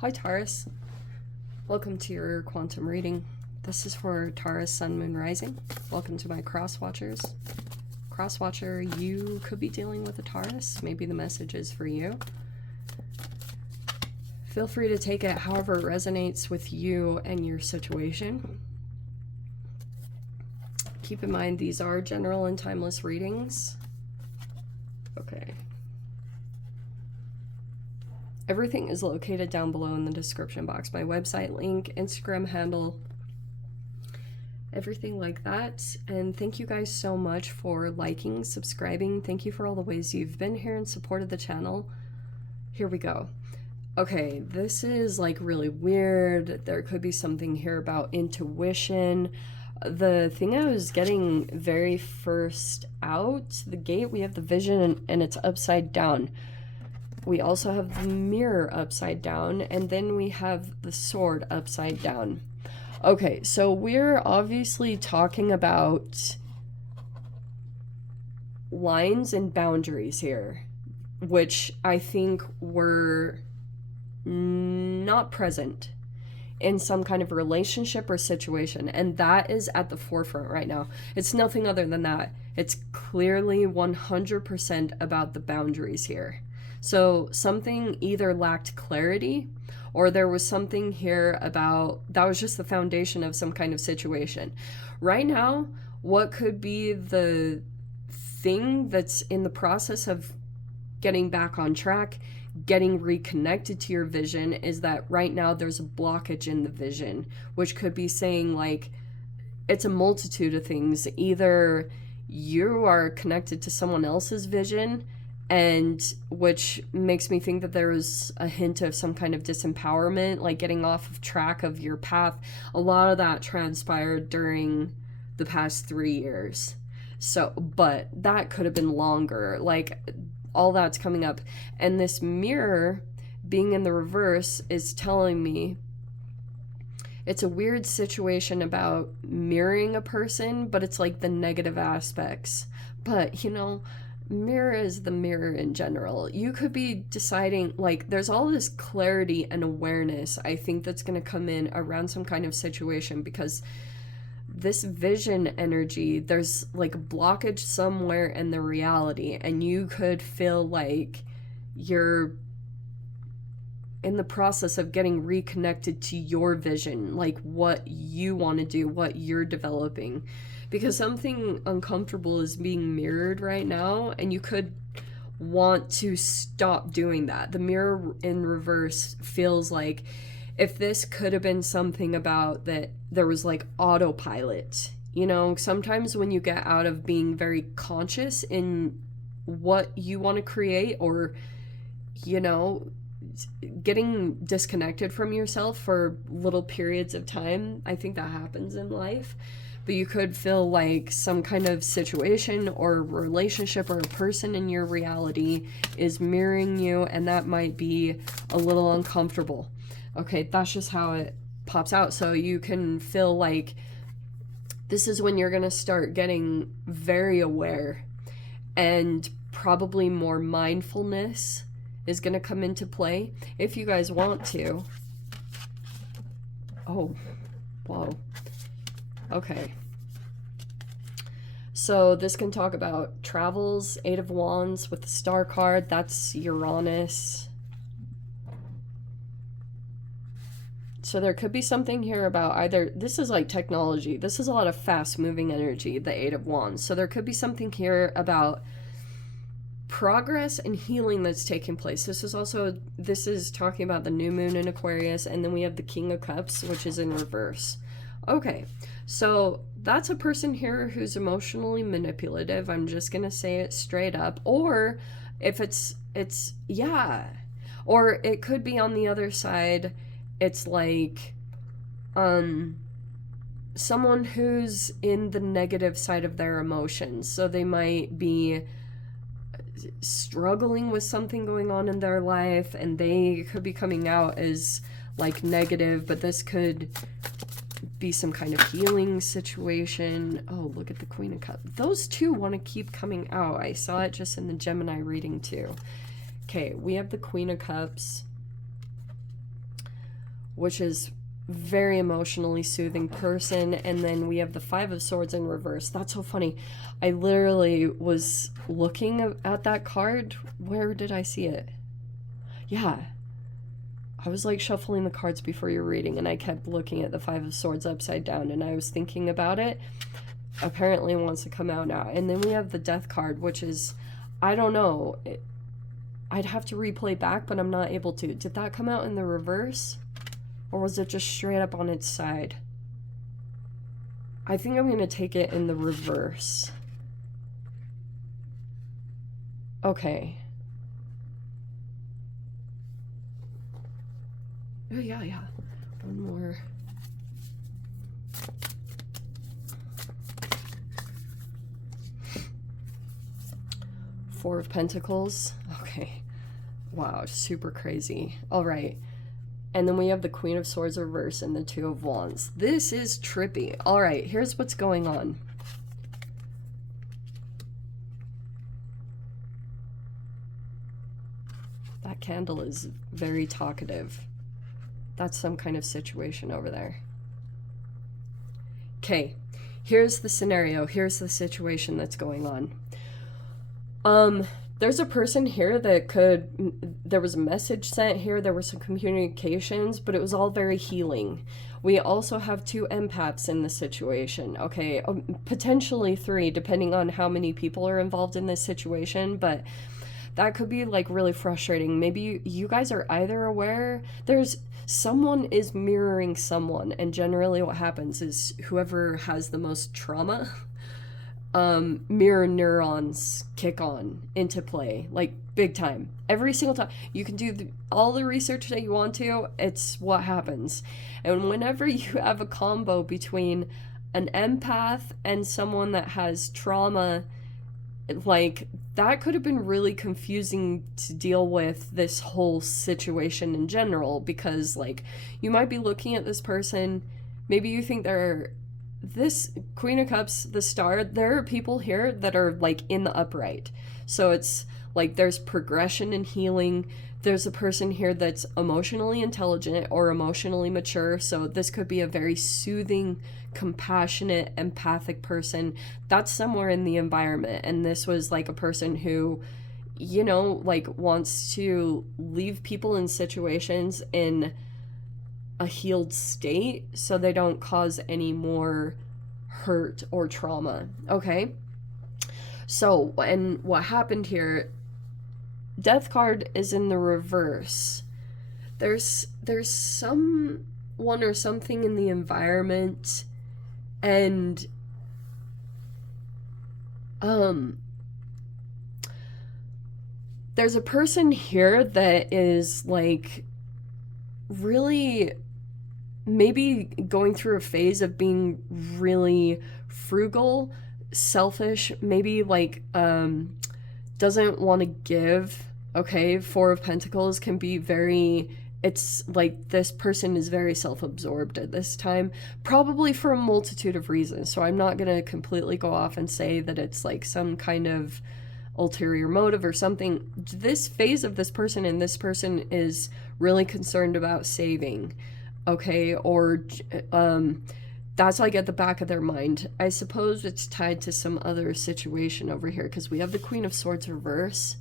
Hi Taurus, welcome to your quantum reading. This is for Taurus, Sun, Moon, Rising. Welcome to my cross watchers. Cross watcher, you could be dealing with a Taurus. Maybe the message is for you. Feel free to take it however it resonates with you and your situation. Keep in mind these are general and timeless readings. Okay. Everything is located down below in the description box. My website link, Instagram handle, everything like that. And thank you guys so much for liking, subscribing. Thank you for all the ways you've been here and supported the channel. Here we go. Okay, this is like really weird. There could be something here about intuition. The thing I was getting very first out the gate, we have the vision and it's upside down. We also have the mirror upside down, and then we have the sword upside down. Okay, so we're obviously talking about lines and boundaries here, which I think were not present in some kind of relationship or situation, and that is at the forefront right now. It's nothing other than that. It's clearly 100% about the boundaries here. So something either lacked clarity, or there was something here about that was just the foundation of some kind of situation. Right now, what could be the thing that's in the process of getting back on track, getting reconnected to your vision, is that right now there's a blockage in the vision, which could be saying like it's a multitude of things. Either you are connected to someone else's vision, and which makes me think that there was a hint of some kind of disempowerment, like getting off of track of your path. A lot of that transpired during the past 3 years. So, but that could have been longer. Like, all that's coming up. And this mirror being in the reverse is telling me it's a weird situation about mirroring a person, but it's like the negative aspects. But, you know, mirror is the mirror in general. You could be deciding, like, there's all this clarity and awareness, I think, that's going to come in around some kind of situation, because this vision energy, there's like a blockage somewhere in the reality, and you could feel like you're in the process of getting reconnected to your vision, like what you want to do, what you're developing, because something uncomfortable is being mirrored right now, and you could want to stop doing that. The mirror in reverse feels like if this could have been something about that there was like autopilot. You know, sometimes when you get out of being very conscious in what you want to create, or, you know, getting disconnected from yourself for little periods of time, I think that happens in life. But you could feel like some kind of situation or relationship or a person in your reality is mirroring you, and that might be a little uncomfortable. Okay, that's just how it pops out. So you can feel like this is when you're going to start getting very aware, and probably more mindfulness is going to come into play if you guys want to. Oh, whoa. Okay. So this can talk about travels, 8 of Wands with the Star card. That's Uranus. So there could be something here about either, this is like technology. This is a lot of fast moving energy, the 8 of Wands. So there could be something here about progress and healing that's taking place. This is talking about the new moon in Aquarius, and then we have the King of Cups, which is in reverse. Okay, so that's a person here who's emotionally manipulative. I'm just gonna say it straight up. Or if it's yeah, or it could be on the other side. It's like someone who's in the negative side of their emotions. So they might be struggling with something going on in their life, and they could be coming out as like negative, but this could be some kind of healing situation. Oh, look at the Queen of Cups. Those two want to keep coming out. I saw it just in the Gemini reading too. Okay, we have the Queen of Cups. which is very emotionally soothing person. And then we have the Five of Swords in reverse. That's so funny. I literally was looking at that card. Where did I see it? Yeah. I was like shuffling the cards before you're reading, and I kept looking at the Five of Swords upside down, and I was thinking about it. Apparently it wants to come out now. And then we have the Death card, which is, I don't know. I'd have to replay back, but I'm not able to. Did that come out in the reverse? Or was it just straight up on its side? I think I'm going to take it in the reverse. Okay. Oh, yeah. One more. Four of Pentacles. Okay. Wow, super crazy. All right. And then we have the Queen of Swords reverse and the Two of Wands. This is trippy. All right, here's what's going on. That candle is very talkative. That's some kind of situation over there. Okay, here's the scenario. Here's the situation that's going on. There's a person here that there was a message sent here, there were some communications, but it was all very healing. We also have two empaths in this situation, okay? Potentially three, depending on how many people are involved in this situation, but that could be like really frustrating. Maybe you guys are either aware, someone is mirroring someone, and generally what happens is whoever has the most trauma, mirror neurons kick on into play, like big time. Every single time. You can do all the research that you want to, it's what happens. And whenever you have a combo between an empath and someone that has trauma, like, that could have been really confusing to deal with this whole situation in general, because, like, you might be looking at this person, maybe you think this Queen of Cups, the Star, there are people here that are like in the upright. So it's like there's progression and healing. There's a person here that's emotionally intelligent or emotionally mature. So this could be a very soothing, compassionate, empathic person that's somewhere in the environment. And this was like a person who, you know, like wants to leave people in situations in a healed state so they don't cause any more hurt or trauma. Okay, so and what happened here, Death card is in the reverse. There's someone or something in the environment, and there's a person here that is like really maybe going through a phase of being really frugal, selfish, maybe like doesn't want to give. Okay, Four of Pentacles can be very, it's like this person is very self-absorbed at this time, probably for a multitude of reasons. So I'm not going to completely go off and say that it's like some kind of ulterior motive or something. This phase of this person, and this person is really concerned about saving, okay, or that's like at the back of their mind. I suppose it's tied to some other situation over here, because we have the Queen of Swords reverse,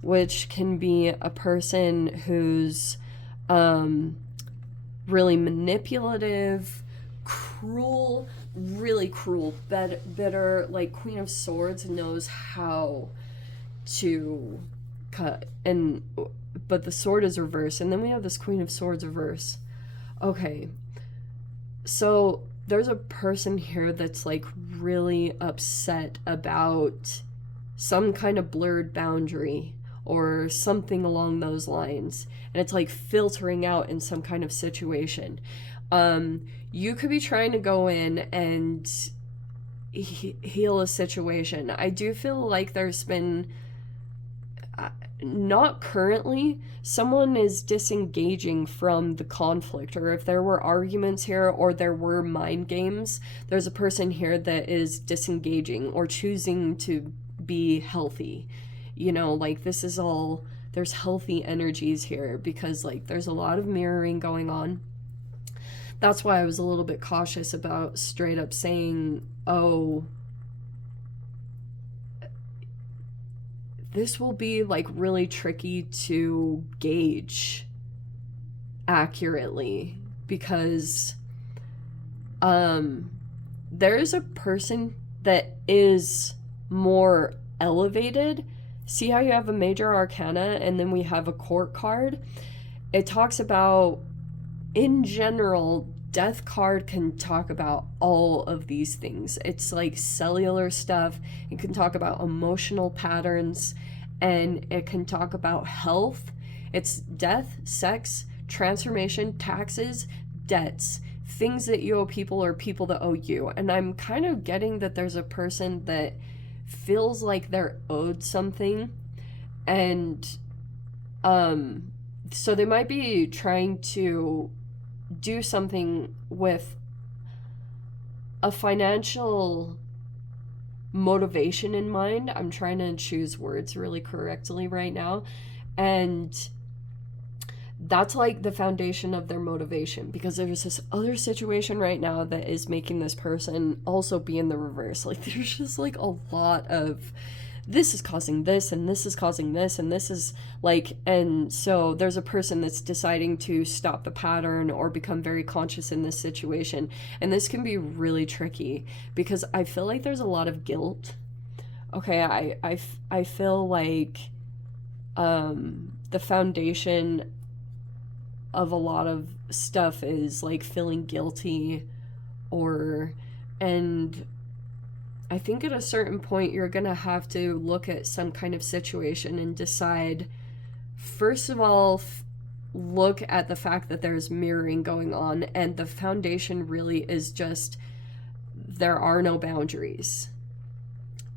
which can be a person who's really manipulative, cruel, really cruel, bitter. Like Queen of Swords knows how to cut, but the sword is reversed, and then we have this Queen of Swords reverse. Okay, so there's a person here that's like really upset about some kind of blurred boundary or something along those lines, and it's like filtering out in some kind of situation. You could be trying to go in and heal a situation. I do feel like there's been, not currently, someone is disengaging from the conflict, or if there were arguments here or there were mind games, there's a person here that is disengaging or choosing to be healthy. You know, like this is all, there's healthy energies here, because like there's a lot of mirroring going on. that's why I was a little bit cautious about straight up saying, oh, this will be like really tricky to gauge accurately, because there's a person that is more elevated. See how you have a major arcana and then we have a court card? It talks about, in general, death card can talk about all of these things. It's like cellular stuff. It can talk about emotional patterns, and it can talk about health. It's death, sex, transformation, taxes, debts, things that you owe people or people that owe you. And I'm kind of getting that there's a person that feels like they're owed something, and so they might be trying to do something with a financial motivation in mind. I'm trying to choose words really correctly right now, and that's like the foundation of their motivation, because there's this other situation right now that is making this person also be in the reverse. Like, there's just like a lot of, this is causing this, and this is causing this, and this is like, and so there's a person that's deciding to stop the pattern or become very conscious in this situation. And this can be really tricky because I feel like there's a lot of guilt. Okay, I feel like the foundation of a lot of stuff is like feeling guilty, or, and I think at a certain point you're gonna have to look at some kind of situation and decide, first of all, look at the fact that there's mirroring going on, and the foundation really is just, there are no boundaries.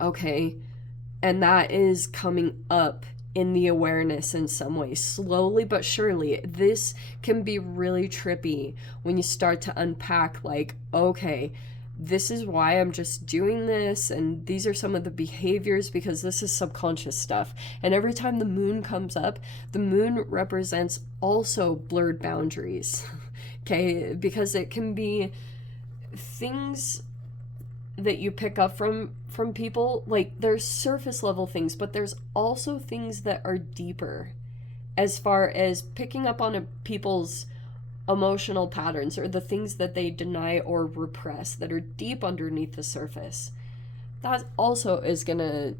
Okay, and that is coming up in the awareness in some way, slowly but surely. This can be really trippy when you start to unpack, like, okay, this is why I'm just doing this, and these are some of the behaviors, because this is subconscious stuff. And every time the moon comes up, the moon represents also blurred boundaries. Okay, because it can be things that you pick up from people, like there's surface level things, but there's also things that are deeper, as far as picking up on people's emotional patterns or the things that they deny or repress that are deep underneath the surface. That also is gonna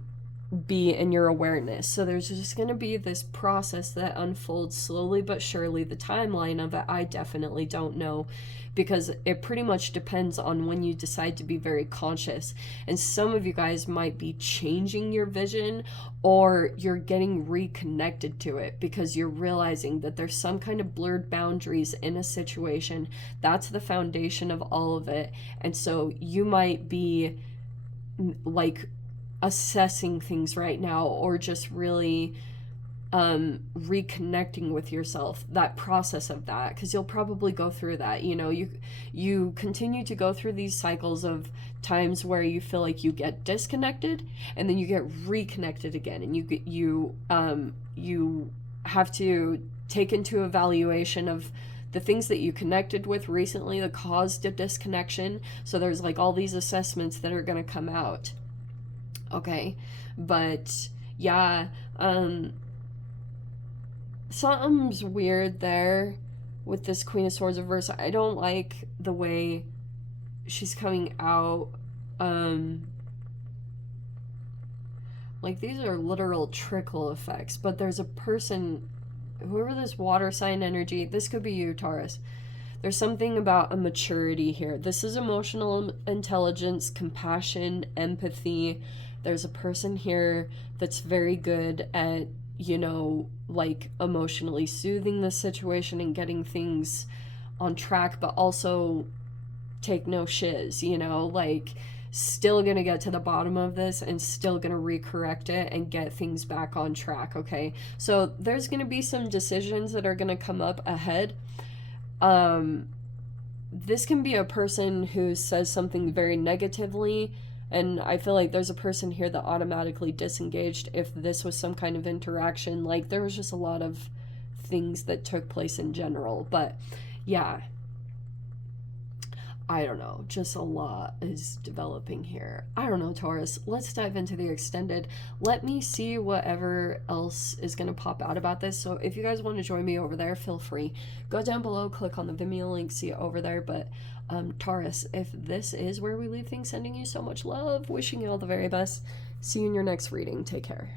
be in your awareness. So there's just going to be this process that unfolds slowly but surely. The timeline of it, I definitely don't know, because it pretty much depends on when you decide to be very conscious. And some of you guys might be changing your vision, or you're getting reconnected to it because you're realizing that there's some kind of blurred boundaries in a situation. That's the foundation of all of it. And so you might be like assessing things right now, or just really reconnecting with yourself, that process of that, because you'll probably go through that. You know, you continue to go through these cycles of times where you feel like you get disconnected, and then you get reconnected again, and you have to take into evaluation of the things that you connected with recently that caused a disconnection. So there's like all these assessments that are going to come out. Okay, but yeah, something's weird there with this Queen of Swords reverse. I don't like the way she's coming out. Like, these are literal trickle effects, but there's a person, whoever this water sign energy, this could be you, Taurus. There's something about a maturity here. This is emotional intelligence, compassion, empathy. There's a person here that's very good at, you know, like emotionally soothing the situation and getting things on track, but also take no shiz, you know, like still gonna get to the bottom of this and still gonna recorrect it and get things back on track. Okay, so there's gonna be some decisions that are gonna come up ahead. This can be a person who says something very negatively, and I feel like there's a person here that automatically disengaged if this was some kind of interaction. Like, there was just a lot of things that took place in general. But yeah, I don't know, just a lot is developing here. I don't know, Taurus. Let's dive into the extended. Let me see whatever else is going to pop out about this. So if you guys want to join me over there, feel free. Go down below, click on the Vimeo link, see it over there. But Taurus, if this is where we leave things, sending you so much love, wishing you all the very best. See you in your next reading. Take care.